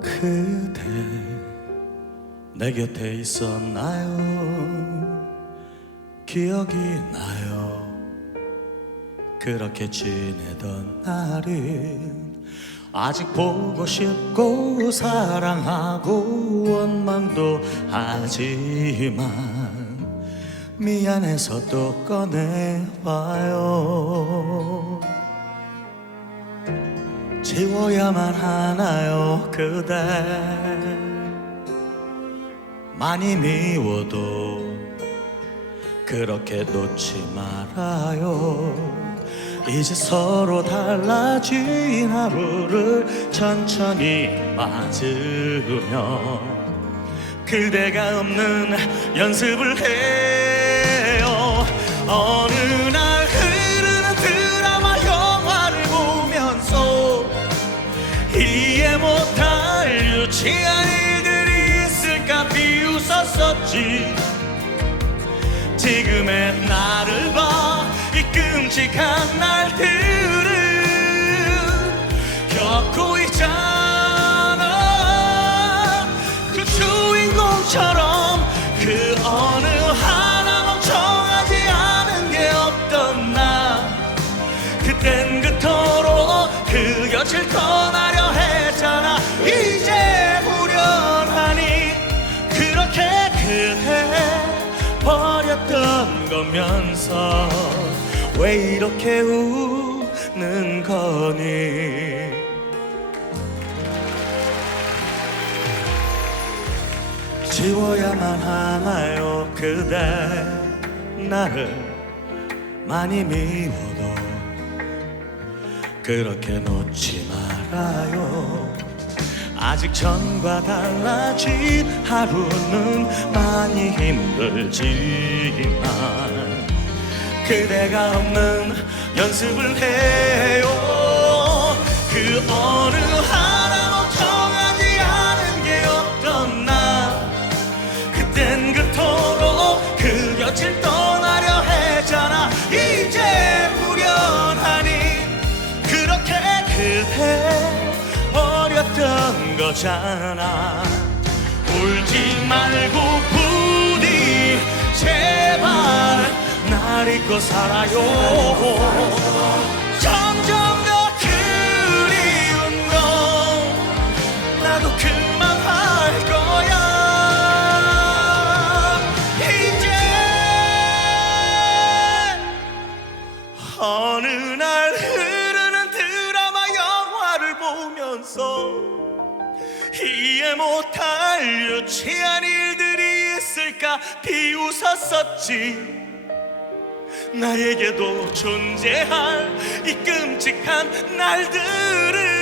그대 내 곁에 있었나요? 기억이 나요. 그렇게 지내던 날은 아직 보고 싶고 사랑하고 원망도 하지만 미안해서 또 꺼내봐요. 지워야만 하나요 그대? 많이 미워도 그렇게 놓지 말아요. 이제 서로 달라진 하루를 천천히 맞으며 그대가 없는 연습을 해 못할 유치한 일들이 있을까 비웃었었지. 지금의 나를 봐 이 끔찍한 날들 거면서 왜 이렇게 우는 거니? 지워야만 하나요 그대. 나를 많이 미워도 그렇게 놓지 말아요 아직 전과 달라진 하루는 많이 힘들지만 그대가 없는 연습을 해요 버렸던 거잖아. 울지 말고 부디 제발 날 잊고 살아요. 점점 더 그리운 건 나도 그만할 거야. 이제 어느 날 이해 못할 유치한 일들이 있을까? 비웃었었지. 나에게도 존재할 이 끔찍한 날들을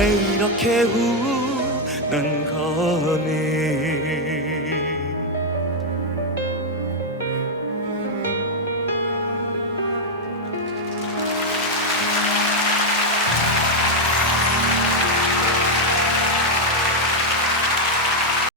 왜 이렇게 우는 거니